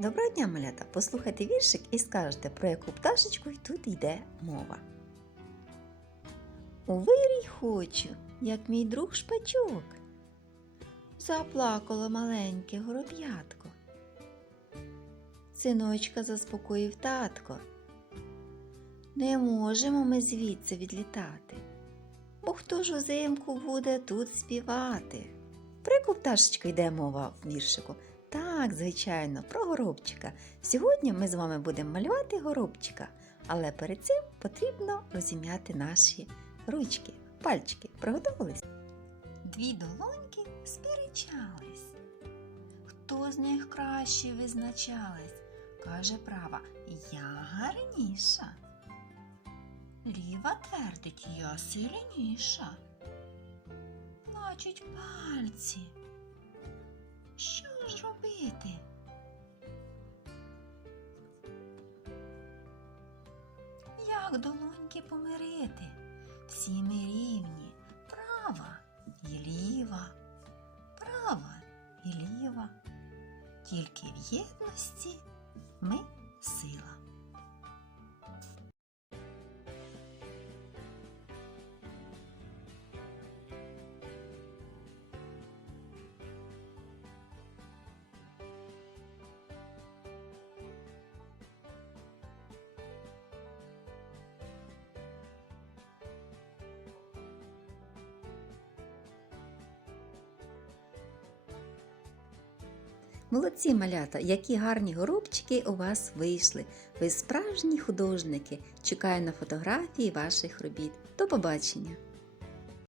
Доброго дня, малята! Послухайте віршик і скажете, про яку пташечку й тут йде мова. У вирій хочу, як мій друг шпачок. Заплакало маленьке гороб'ятко. Синочка заспокоїв татко. Не можемо ми звідси відлітати, бо хто ж узимку буде тут співати? Про яку пташечку йде мова в віршику? Так, звичайно, про горобчика. Сьогодні ми з вами будемо малювати горобчика, але перед цим потрібно розім'яти наші ручки, пальчики. Приготувались? Дві долоньки сперечались. Хто з них краще визначались? Каже права, я гарніша. Ліва твердить, я сильніша. Плачуть пальці. Як долоньки помирити? Всі ми рівні, права і ліва, права і ліва. Тільки в єдності ми сила. Молодці малята, які гарні горобчики у вас вийшли. Ви справжні художники. Чекаю на фотографії ваших робіт. До побачення!